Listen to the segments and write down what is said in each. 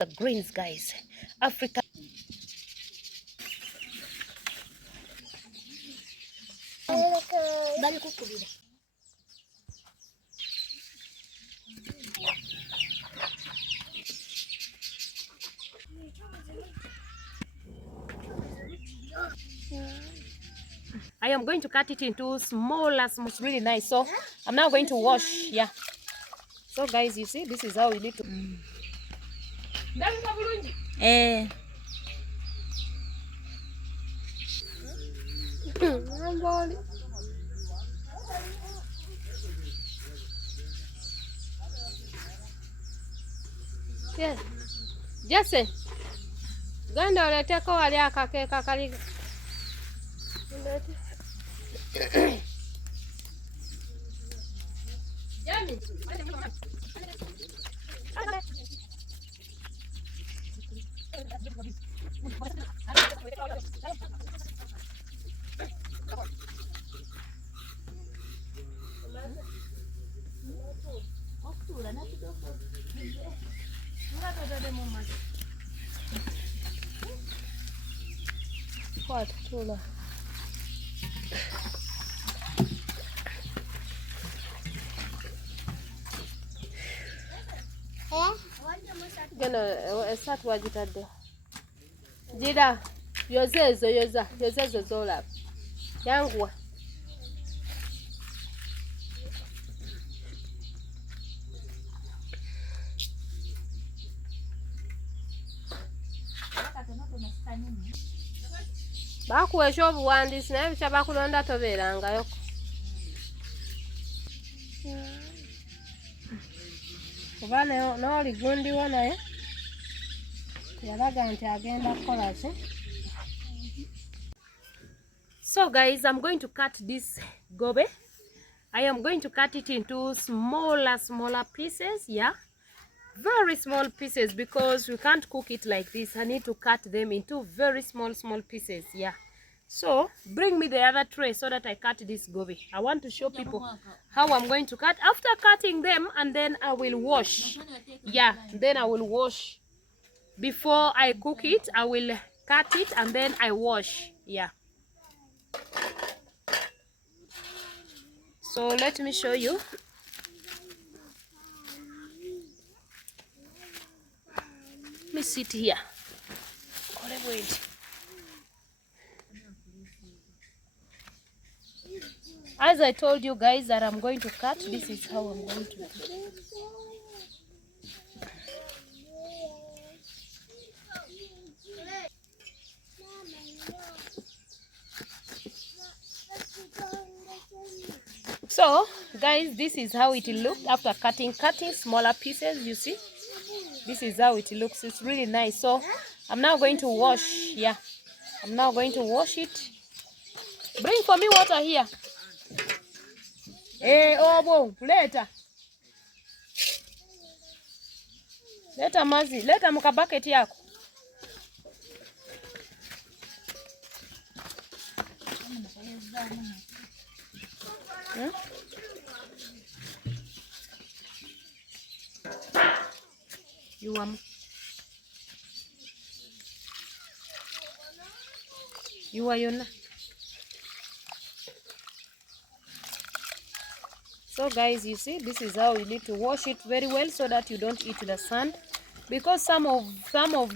The greens, guys. Africa. I am going to cut it into smaller, really nice. So I'm now going to wash. Yeah. So guys, you see, this is how you need to. Yes. Jesse. Ganda uleteko wali akakeka kali. Jami. What? Tula. Gana start wajitadde. Jira yozezo zola. Yangwa. Bakuwesha obuwandiisi naye bikya bakulonda tobeerangayo. Kuba n'oligundiwo naye yalaga nti agenda kukola ki. So guys, I'm going to cut this gobe. I am going to cut it into smaller pieces. Yeah, very small pieces, because we can't cook it like this. I need to cut them into very small pieces. Yeah, so bring me the other tray so that I cut this gobe. I want to show people how I'm going to cut. After cutting them, and then I will wash. Yeah, then I will wash. Before I cook it, I will cut it and then I wash. Yeah, so let me show you. Let me sit here. As I told you guys that I'm going to cut, this is how I'm going to do. So guys, this is how it looked after cutting smaller pieces. You see, this is how it looks. It's really nice. So I'm now going to wash. Yeah, I'm now going to wash it. Bring for me water here. Obo, later mazi, later muka bucket yako. You are yona. So guys, you see, this is how you need to wash it very well so that you don't eat the sand, because some of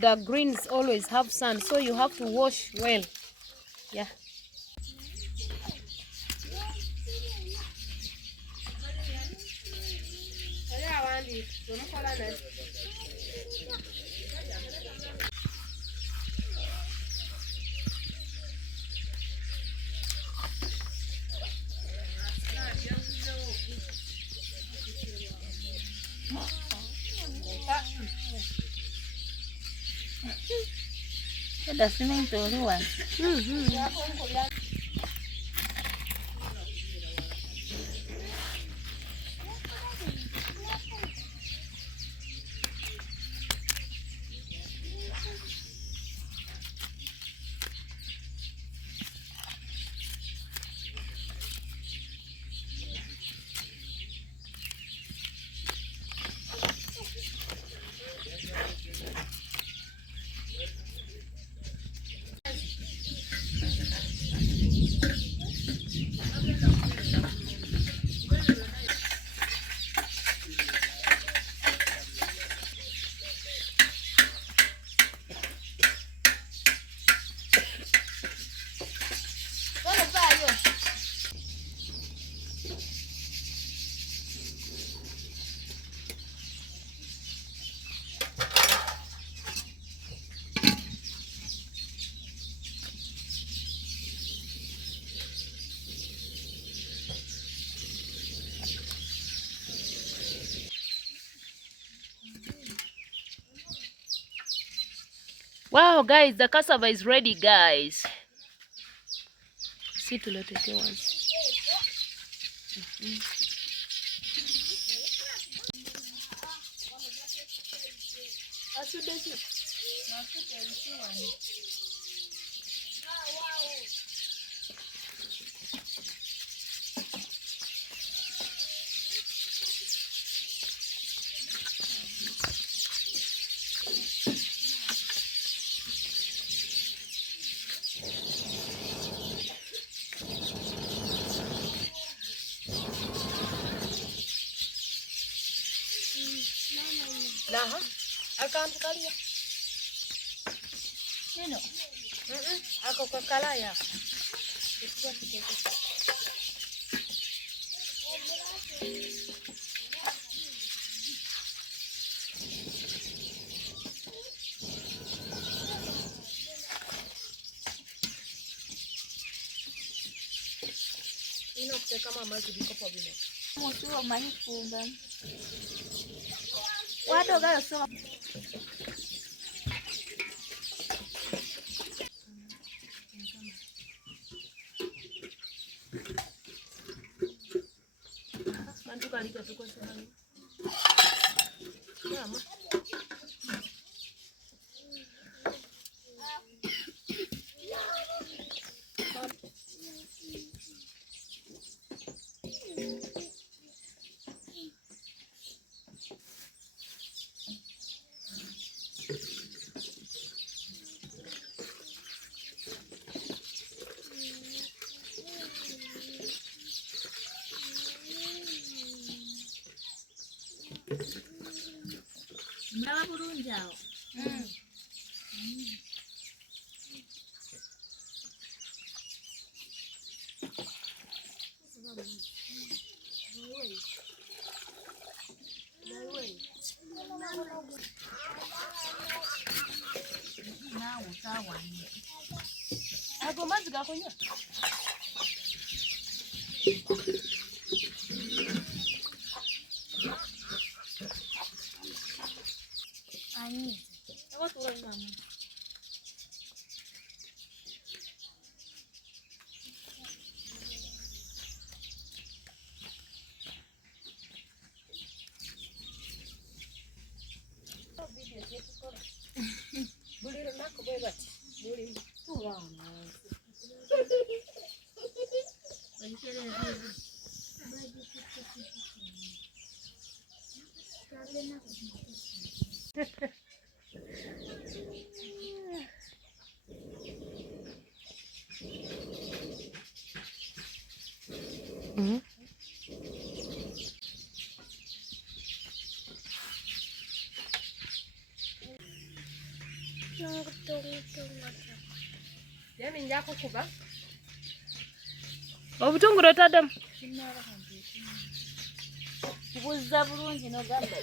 the greens always have sand, so you have to wash well. Yeah. That's the main one. Wow guys, the cassava is ready guys. See tulete once. Nah, I can't call you. You know. Ako kakalaya. Ino kuteka mama zibiko po bine. Mutu wa manifunga. Watu gayo so. Mantuka alika tuko sana. Mama. Mala burunjao. Na utawa ni. Ago mazi gakonya. Ani. Ako tura mama. Buliro nako boy bati. Buliro. Tura mama. Yani njako kuba. Obutunguro tadam. Kubuza bulungi no gamba.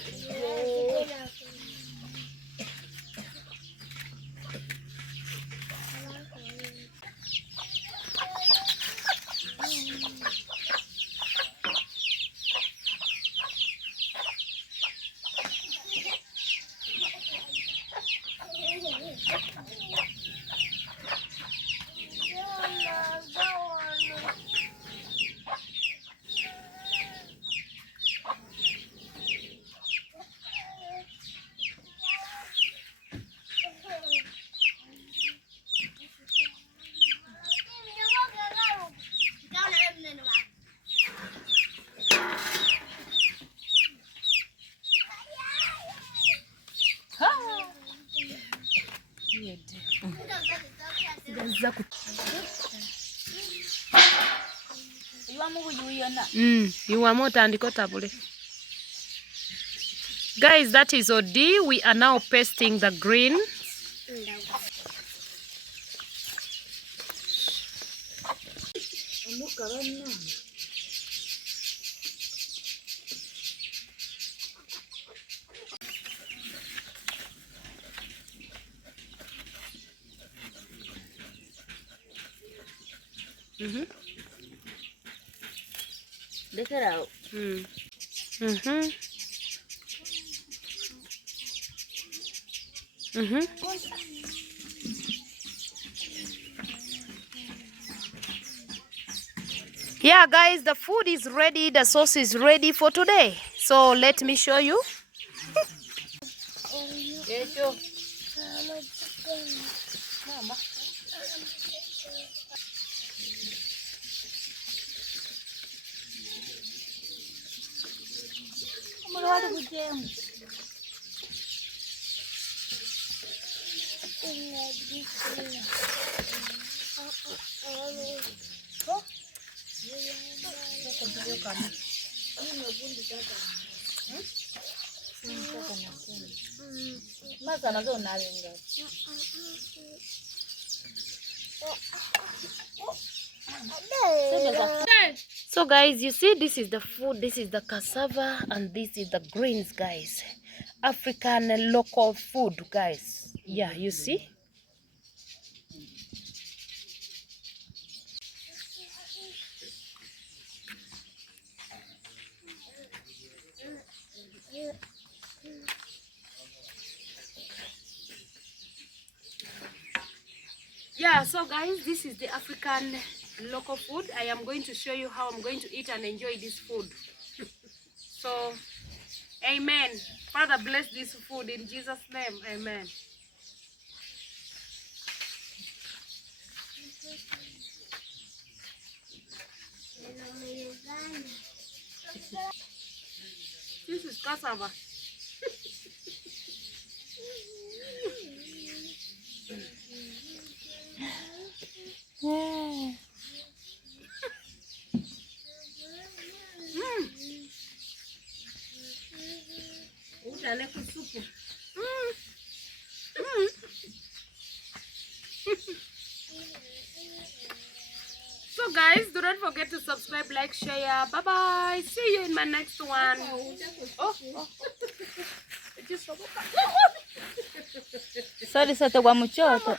You are more than tabule. Guys, that is OD. We are now pasting the greens. Look it out. Yeah, guys, the food is ready. The sauce is ready for today. So let me show you. So guys, you see, this is the food, this is the cassava, and this is the greens, guys. African local food, guys. Yeah, you see. Yeah, so guys, this is the African local food. I am going to show you how I'm going to eat and enjoy this food. So, amen. Father, bless this food in Jesus' name. Amen. This is cassava. Yeah. So guys, do not forget to subscribe, like, share. Bye bye. See you in my next one. Oh. Sorry, sote kwa mchoto.